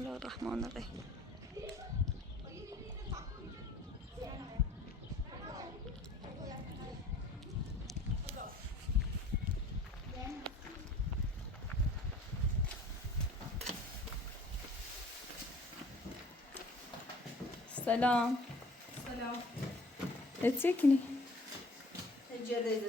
الله الرحمن الرحیم. سلام. سلام. اتسكني. الجريدة.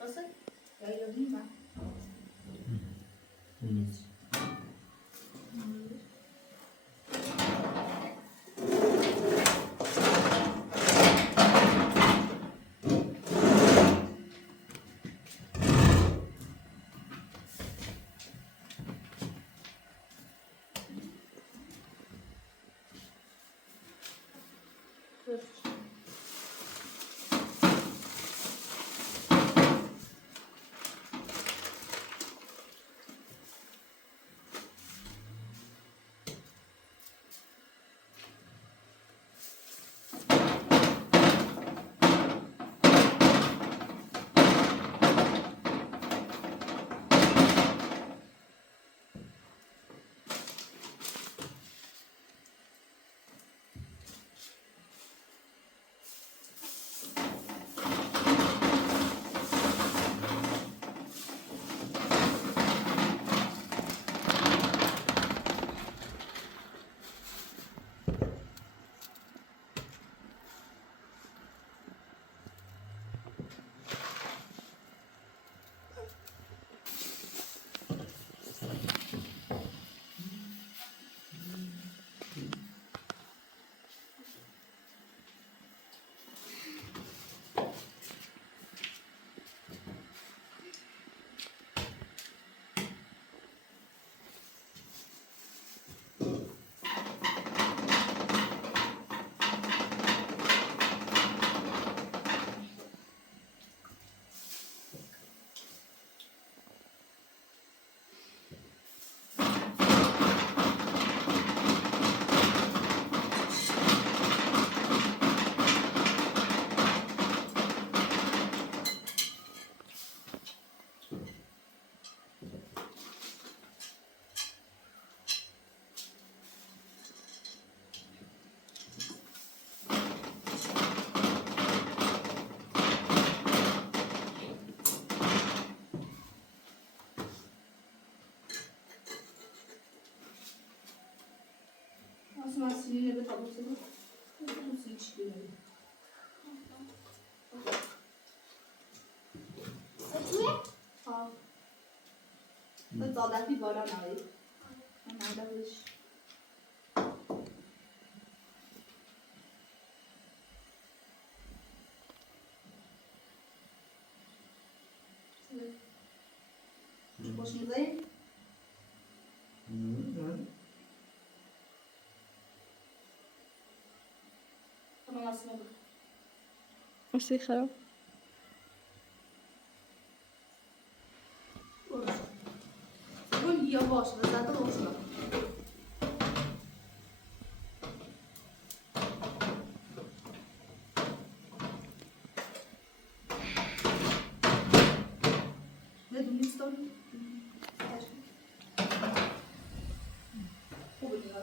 قصد يا يوميما أسمع السنين اللي بتعبطوا ها بتصادف في بالا ناوي أنا هذا وش خوش مزين أنا أسمع وشي خراب. یواش زده باشم. نه دونیست دارم. خوبه دیگر.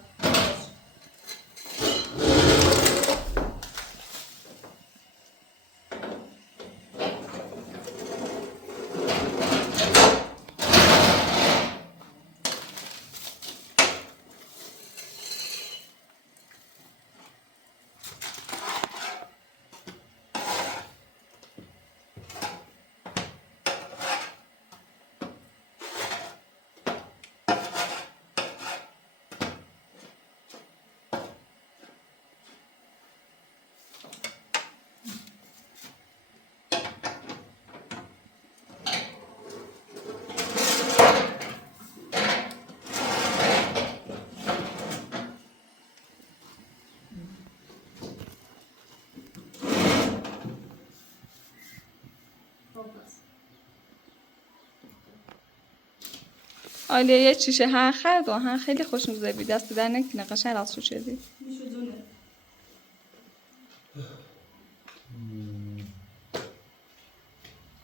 آلیا یه چیشه هر خرد و هر خیلی خوشم زبی دست در نکنه قشنگ راست شدی میشه دونه.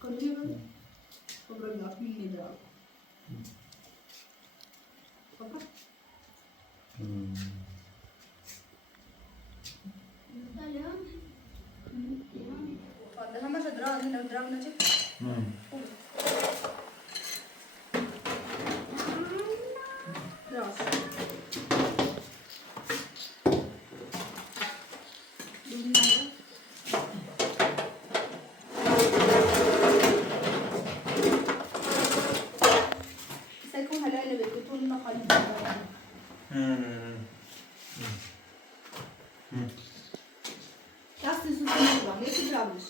کاری من. خبر میاد میمیدم. خبر. فاده همه شدرا نه درام نه چی. دراز. سيكون هلا اللي بيكون نخلي. Jasne su se mogla, ne ti praviš.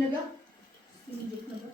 Nega? Sinecek nega?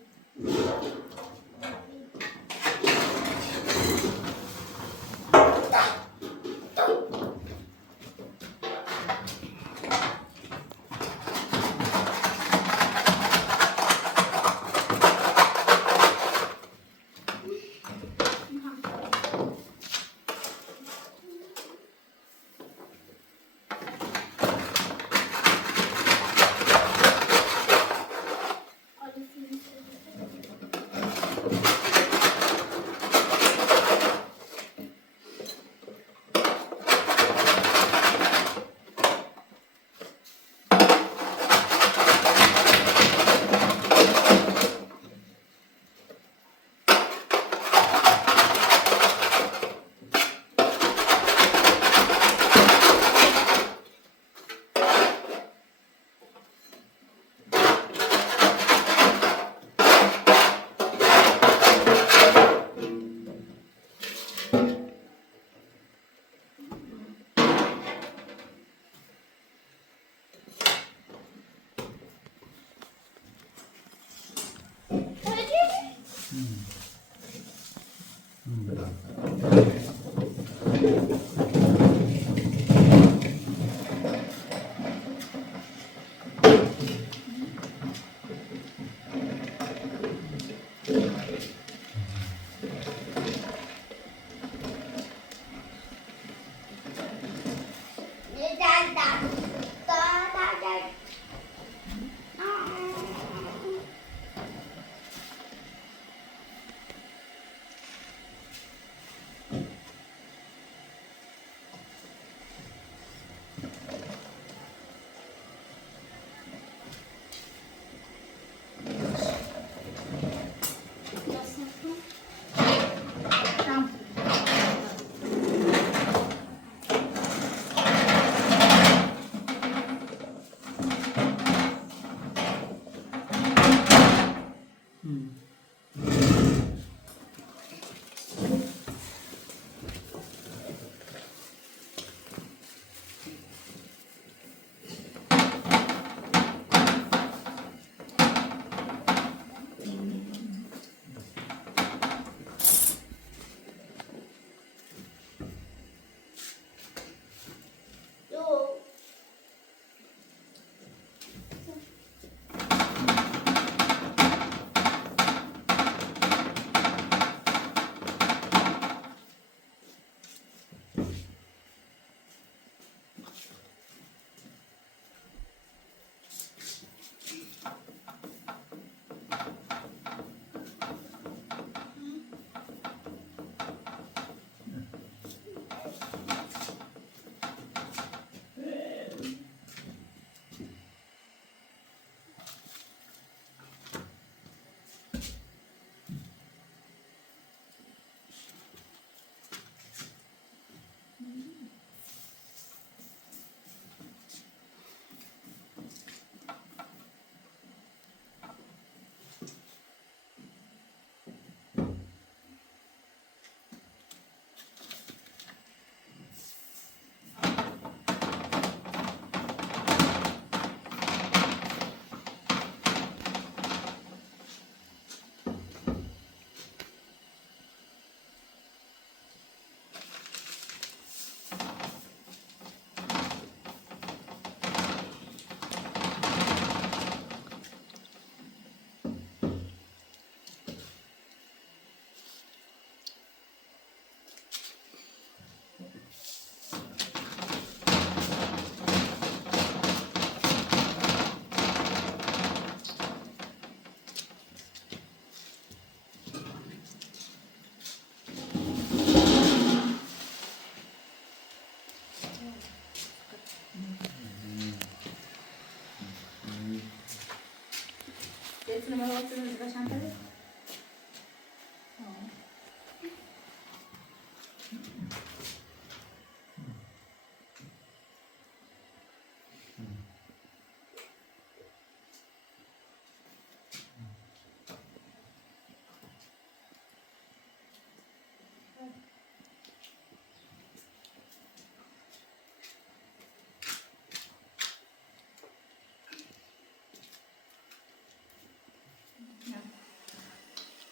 بتونه ما وقت نزدیکش هم بده.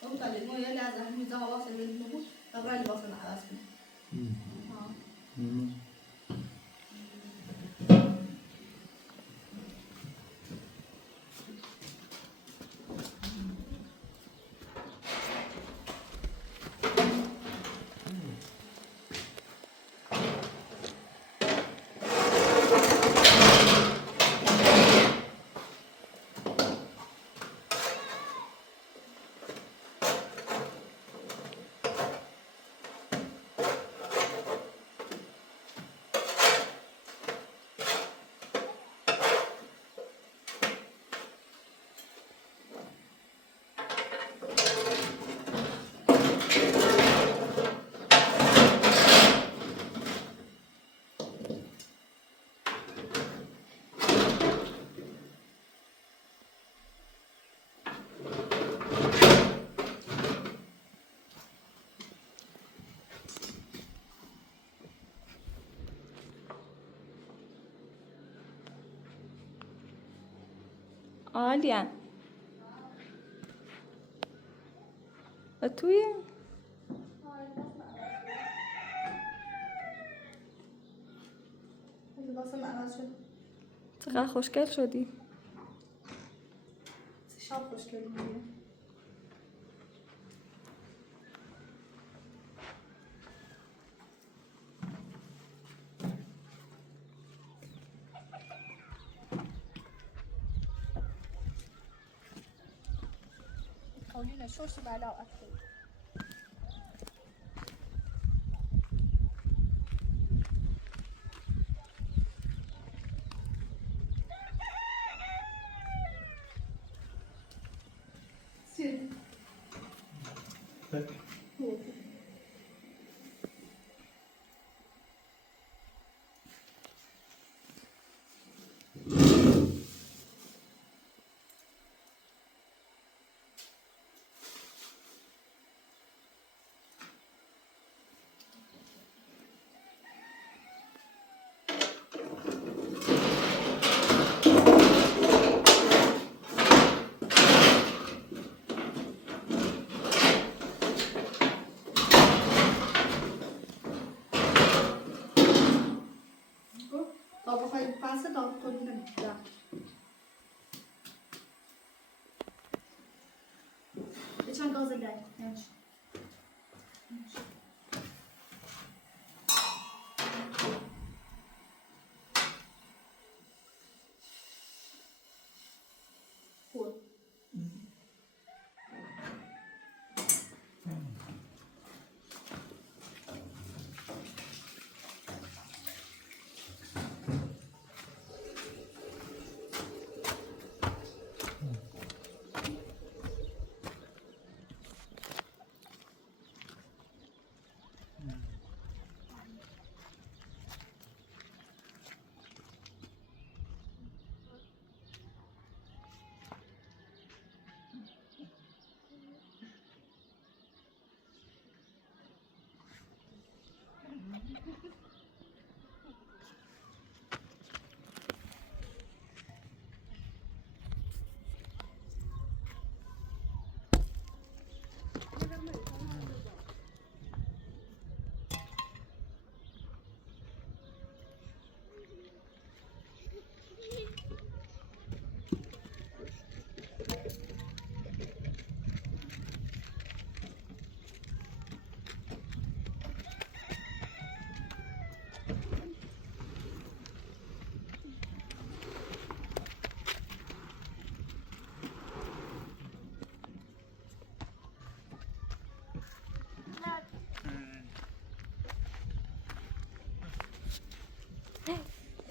وقال مو يلا زه مو زه واصل بالنبوت قبل اللي واصل على اسمه. عالية توی واصل عوض شد. چقدر خوشگل شدی. شاب خوشگل میگه. قولينا شو بلاء أكثر. سير. Passa da coluna da. Geçen gaza gel. Evet. Cool.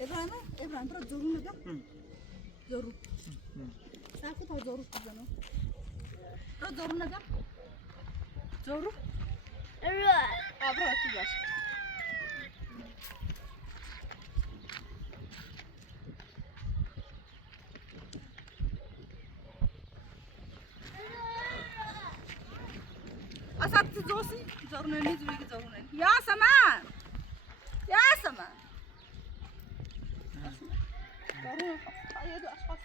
إبراهيم برا زورو نجا زورو ساكت هاي زورو بزنو زورو نجا زورو برو تبلاش أصابت زوسي زورنني زوجي زورنني يا سمان يا سمان زورني أيدو أشخاص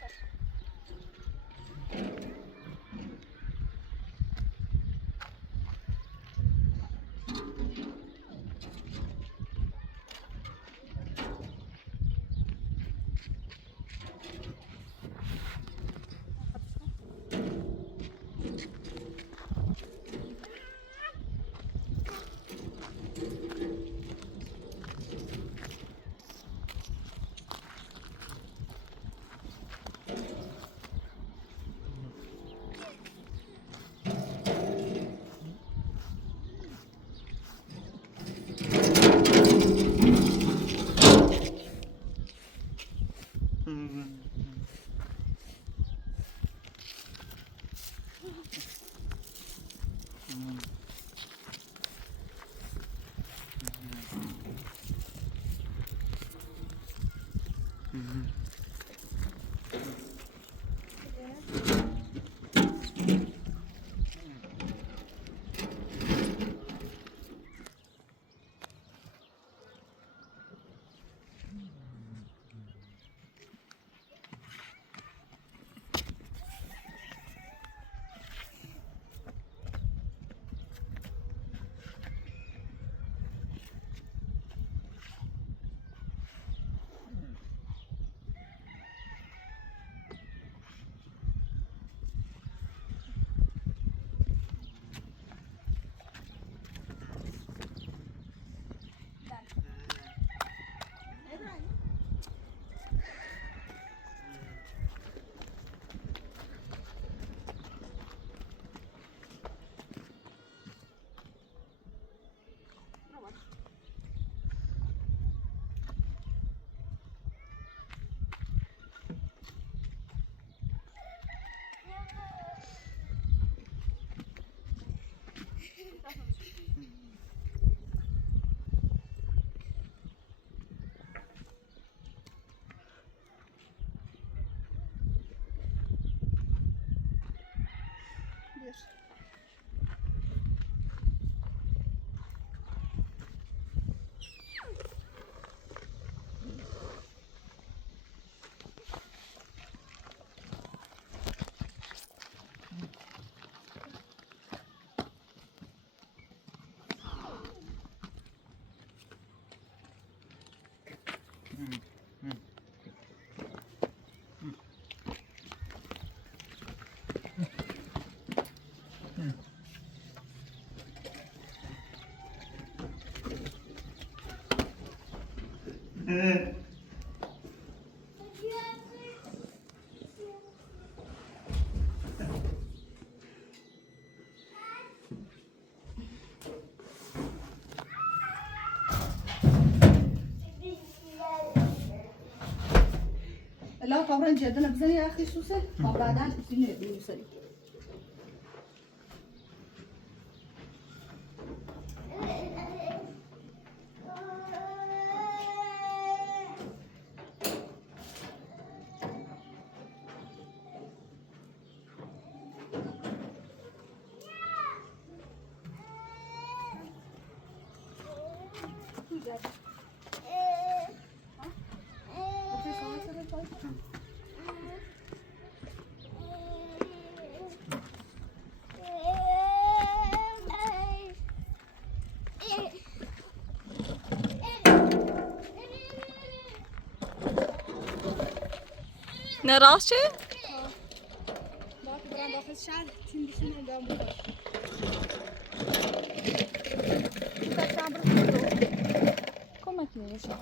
لا طبعا جدنا بزني يا أخي سوسة بعدين فيني بيوصل نه راست چه؟ باید برام داخل شهر تیم بشینه دام بود. کمک میشه.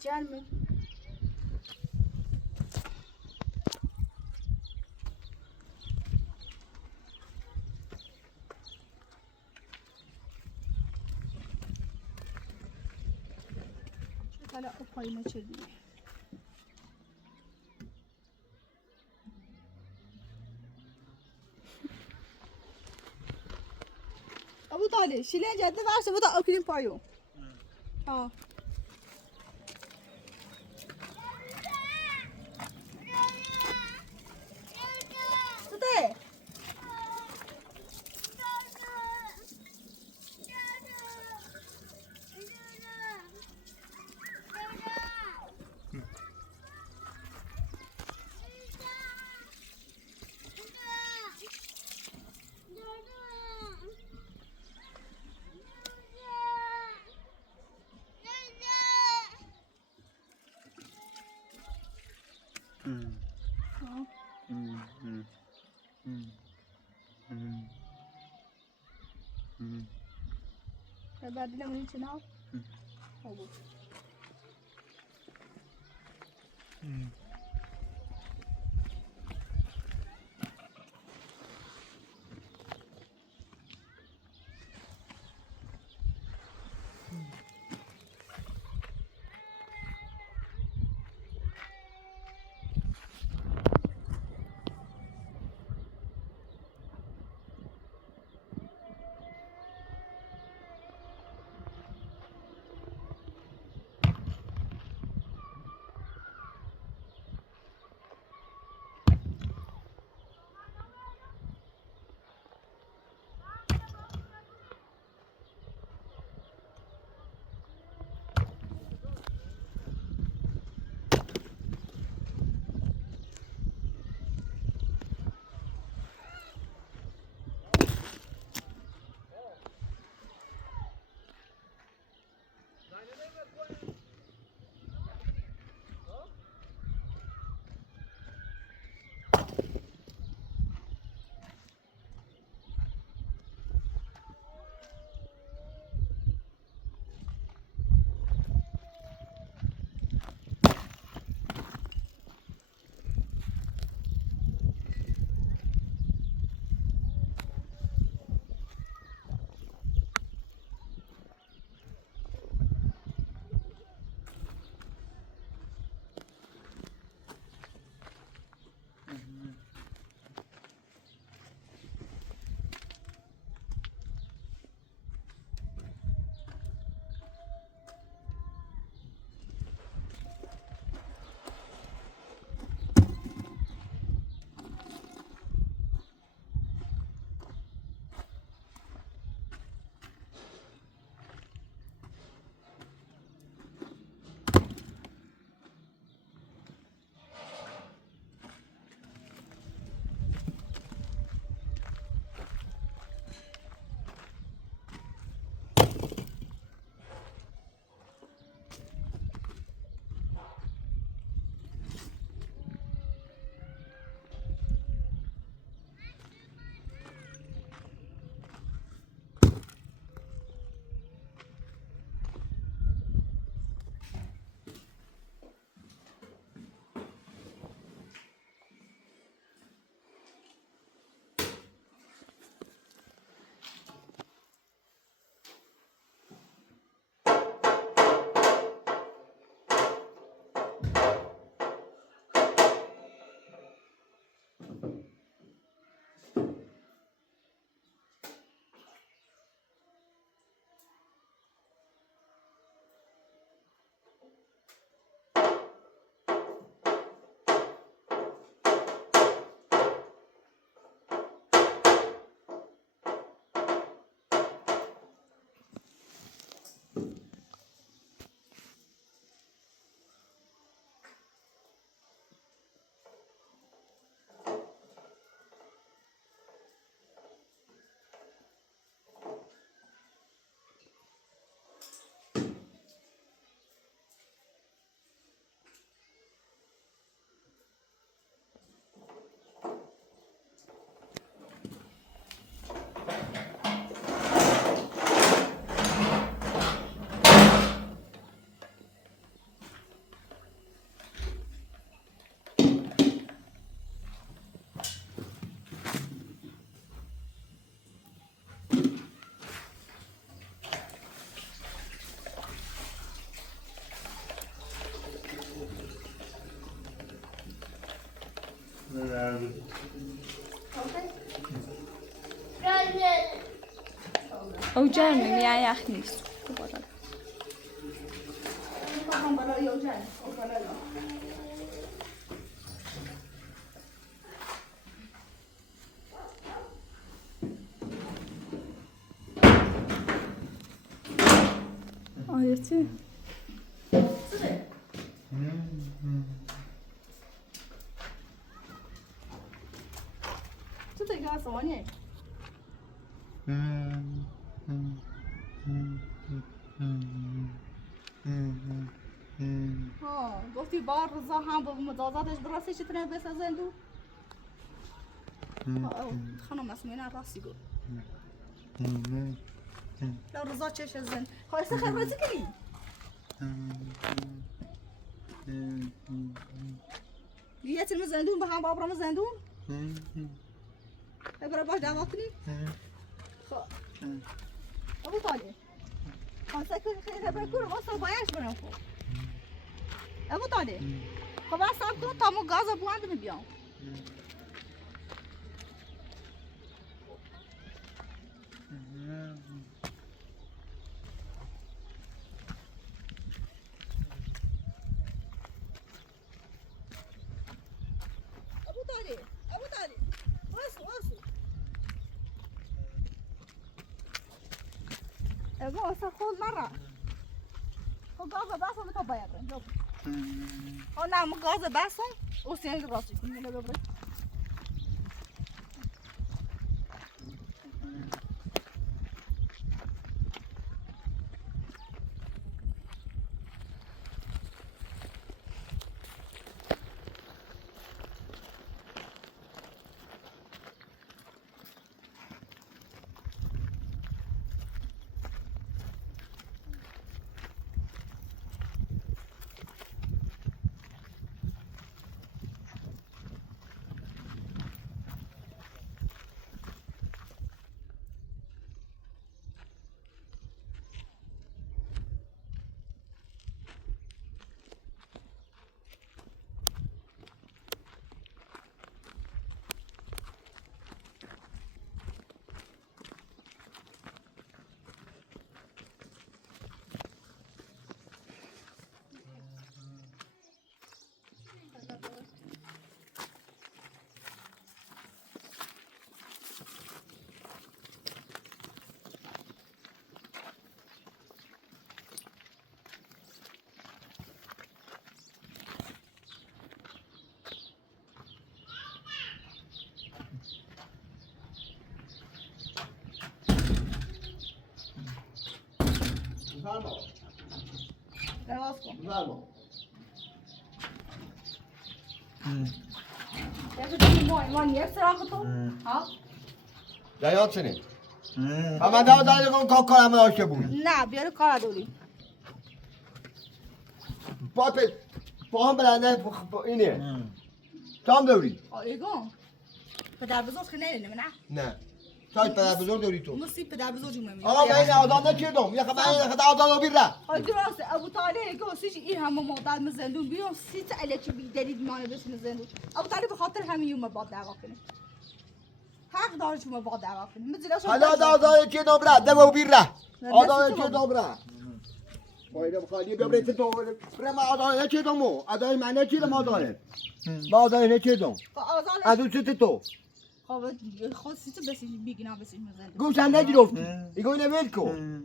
gelme. Şu hala o payına çevireyim. Abu Talib, şilen cadde varsa bu da akülün payı. Ha. Tude. بعد لما نيجي ناو هو او جرمه میای یخ نیست هم برای یو جن او برای آیتی تو دیگه آسمانیه ها گفتی بار رضا هم با مجازاتش براستی چطوره بسازن دو خانم مسئولینا راستی گفت لو رضا چش زن خواهی خیلی رازی کنی یه تلم زندون به هم بابرام زندون برای باش دعوا کنی خب ابو طالب خاصه که خیلی برای کور واسه بایش برام خب ابو طالب خب بس صبر کن تا مو گاز بوند بیام ابو طالب واسو ابو واسه خود مرة خب گاز باسم تو باید برم نه مو گاز باسم و سینگ راستی کنی ببر دراز کن ایمان یک سراغ تو ها جایات سنه من داده کن کارم داشته بود نه بیاره کار دوری پا هم بلنده اینه تام دوری ایگون پدر بزرگ که نمیدونم نه نه شاید پدر بزرگ دوری تو مصیب پدر بزرگ میمونی آقا من این آدم نچیدم یه خبر این خدا آدم بیره های درسته ابو طالب گوشش این همه مدت من زندون بیام سیت الکی بی دلیل مانه بشین زندون ابو طالب به خاطر همین یوم بعد دعوا کنه حق داره شما بعد دعوا کنه حالا آدم چیدم بره دو بیره آدم چیدم بره باید خالی ببره تو بره ما آدم نچیدم آدم من نچیدم آدم ما آدم نچیدم آدم چیت تو خود سیت بسین بیگنا بسین زندون گوشن نگرفتی ایگو اینو ول کن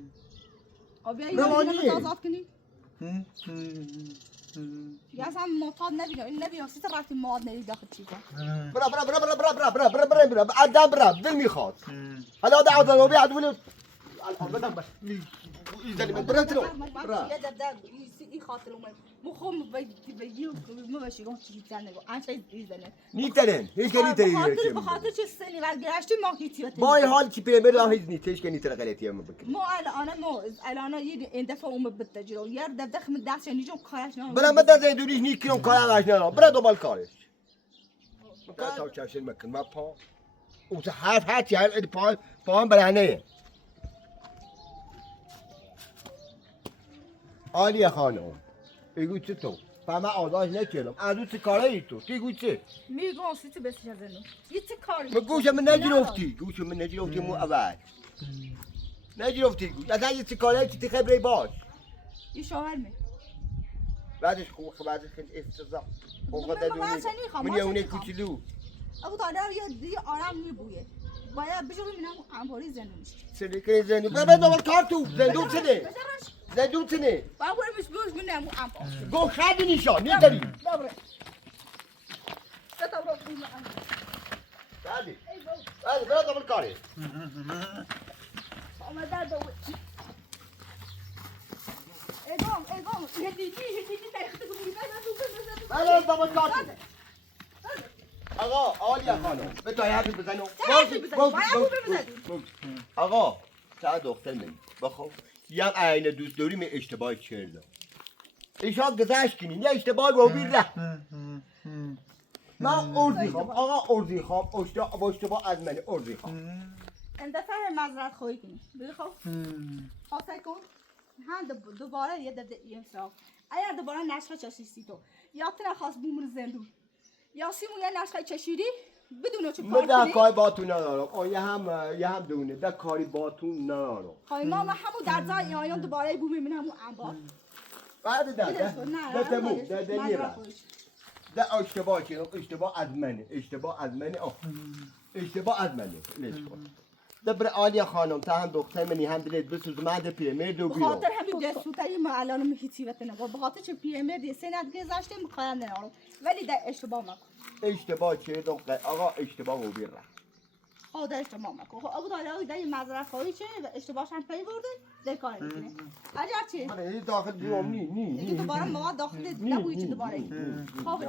بیا اینو آزاد کنی یا اصلا معتاد نبینه این نبینه سیت رفتی مواد نری داخل چی کن برا عدم برا دل میخواد حالا ده آدم بیاد ولی بدم بس ایزنی من برا تلو برا این خاطر اومد مخم بگیو مباشی گم چی تنه گو انش ایزنه نیترن هیچ که نیتری به خاطر چه سنی ور گرشتی ما هیچی با این حال کی پیمر راه هیچ نیست هیچ که نیتر غلطی هم بکن ما الان یه این دفعه اوم بالتجربه یار دفعه من دست نیجم کارش نه برا مدد زیدونیش نیک کنم کارم اش نه برا دنبال کارش تا چاشن مکن ما پا او تو حرف هرچی هر پا هم برهنه عالیه خانم بگو چطور فما آزادش نکردم از اون چه کاره ای تو گوی چه میگم سیتی بسیج از اینو یه چه کاری ما گوشم نگرفتی گوشم نگرفتی مو اول نگرفتی گوش اصلا یه چه کاره ای چی خبری باش یه شوهر می بعدش خوب بعدش خیلی افتضاح خوب من یه اونه کوچولو ابو طالب یه آرام میبویه باید بجو ببینم انباری زنده میشه سلیقه زنی ببین دوباره کار تو زندون چنه زندون چنه بابا مش بوش ببینم انبار گو خیلی نشان نداری بابا ستا برو ببینم بعدی بعدی برو دوباره کاری آمده دو اگام هدیدی تاخت کنی بله دوباره کار آقا آلیا خانم به تو حرفی بزنم آقا تا دختر من بخو یم عین دوست داری می اشتباه کردم ایشان گذشت کنین یا اشتباه رو بیره من ارزی خوام آقا ارزی خوام اشتباه از من ارزی خوام اندفعه مزرعت خواهی کنی بگی خب خواهی کن هم دوباره یه دفعه ایمساق اگر دوباره نشخه چشیستی تو یا تو نخواست بومر زندون یا سیمون یه نشخه چشیری بدونه چه کار کنی؟ من کاری باتون ندارم یه هم دونه در کاری باتون ندارم خواهی ما همون در زای آیان دوباره بومر من همون انبار بعد ده تموم ده میره ده اشتباه کردم اشتباه از منه اشتباه از منه دبر آلیا خانم تا هم دختر منی هم دلت بسوز من ده پیرمرد و بیرم بخاطر همین دستوتایی ما الان میخیتی وقت نگاه بخاطر چه پیرمردی سند گذاشته میخوایم نرم ولی در اشتباه مکن اشتباه کردم آقا اشتباه رو بیره در اشتباه مکن خب ابو طالب در مزرعه خواهی چه و اشتباهش هم پی برده در کار میکنه اگر چی؟ من داخل دیوام دیگه دوباره مواد داخل نبویی چه دوباره خب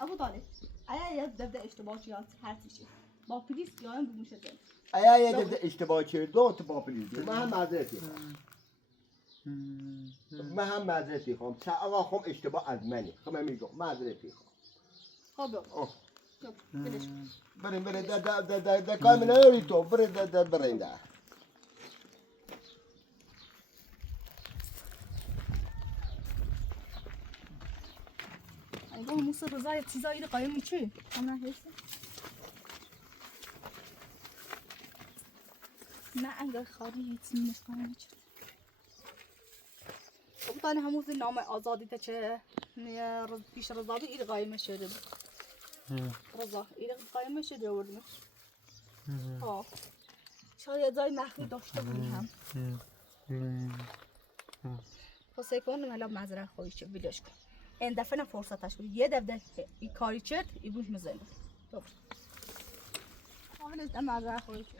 ابو طالب اگر یه دفعه اشتباه چی هر چیزی با پلیس بیایم بموشه زن اگر یه دفعه اشتباه کردم تو با پلیس من هم معذرتی خواهم آقا خب اشتباه از منی خب من میگم معذرتی خب بریم در کار من نداری تو بریم در ایگاه موسی رضای چیزایی رو قایم میچی؟ اما هستی؟ نه انگار خالی هیچی نمی‌کنم چی؟ خب تانی هموز نام آزادی تا چه پیش رضایی ایل قایم شده رضا ایل قایم شده وردمش ها شاید جای مخفی داشته بودی هم خواهی کنم الان مزرعه خواهی چه بیلش کن این دفعه فرصتش بود یه دفعه این کاری کرد این بوش مزنه طب حالا مزرعه خواهی چه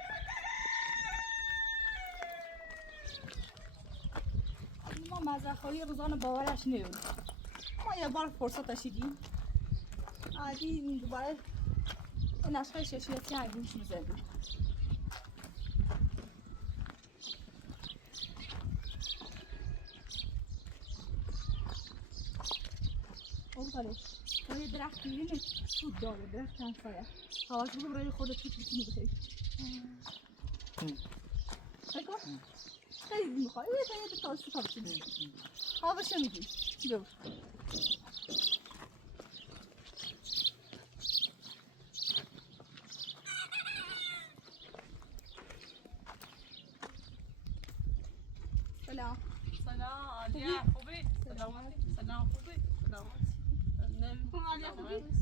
ما مزرعه خواهی روزانه باورش نیون ما یه بار فرصتش دیدیم عادی دوباره نشخه ششیتی های بوش مزنه اوه یه درخت می‌بینی تو داره درخت همسایه هواش بگو برای خودت توش بتونی بخوری بگو خیلی میخوای یه تازه تا بتونی هواش میدی بگو سلام عادیه خوبی؟ سلام خوبی؟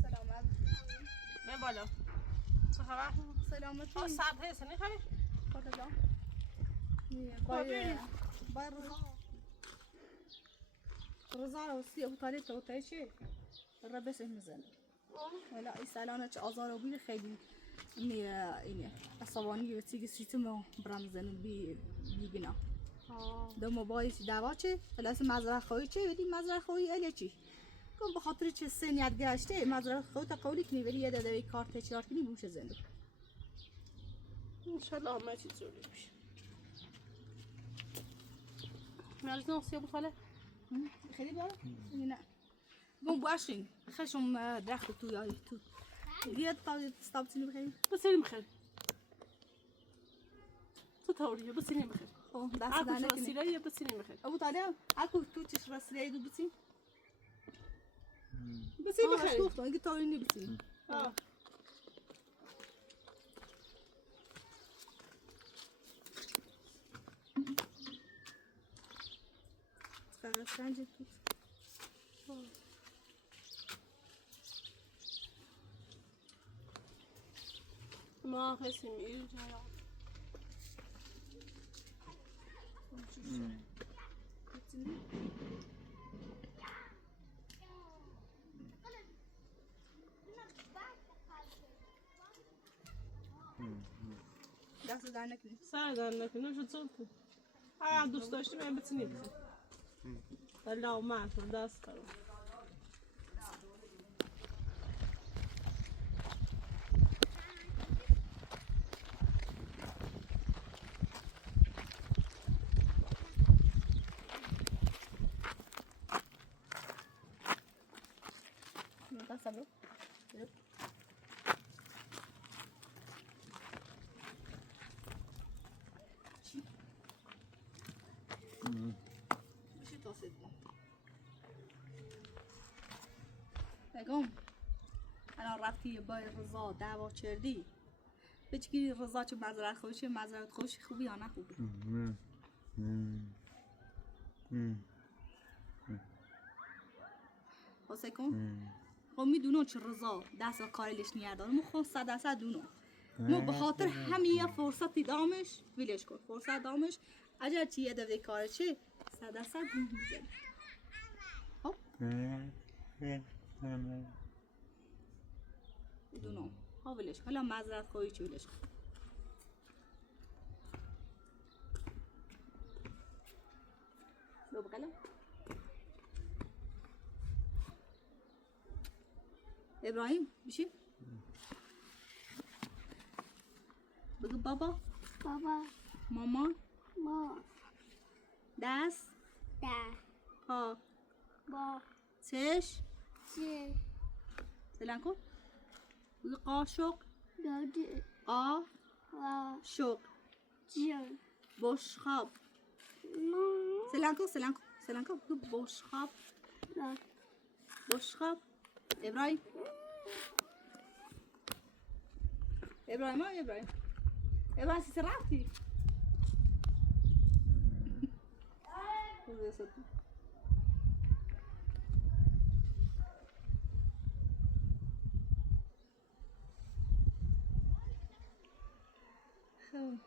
سلامت من بالا چه خبر؟ سلامتی ساعت هست نمیخوای؟ خدا جان باید رضا رو سی ابو طالب توتای چی؟ را بس میزنه ولی این سالانه چه آزار و بیل خیلی اینه عصبانی و تیگه سیتم برام زنه بی بنا دو موبایل دعوا چه خلاص مزرعه خواهی چه ولی مزرعه خواهی الی چی کن به خاطر چه سنیت گشته مزرعه خواهی تا قولی کنی ولی یه داده کارت چرار کنی بوشه زنده انشالله همه چیز جوری میشه مرزنا سی ابو طالب خیلی بار نه بوم باشین خشم درخت تو یا تو یه تا استابتنی بخیر بسیاریم بخیر تو توریه بسیاریم بخیر خب دست دانه کنی بسیاریم بخیر ابو طالب اكو تو تشرب سريد وبتي بس این بخیر بخیر. گفتم اگه تاوری نبسی فقط سنج توت ما خسیم ایل جایا. دست در نکنی سر در نکنه شد زلطه. دوست داشتی من بتونی بخیر. ولی اومد دست فرو. دست برو بشی توسید بگم الان رفتی با رضا دعوا کردی بچگی رضا چه معذرت خوشی معذرت خوشی خوبی یا نه خوبی حسه کن خب میدونم چه رضا دست و کارلش نیاردار مو خود 100% دونو مو به خاطر همین فرصتی دامش ویلش کن فرصت دامش اگر چی یه دفعه کار چه 100% دون میزنی خب دونو ها ویلش حالا معذرت خواهی چی ویلش کن لو بقلم ابراهیم بشی بگو بابا ماما دست پا چش سلام کن بگو قاشق قاشق بشخاب سلام کن بگو بشخاب ابراهیم ابراهیم سیسه رفتی خب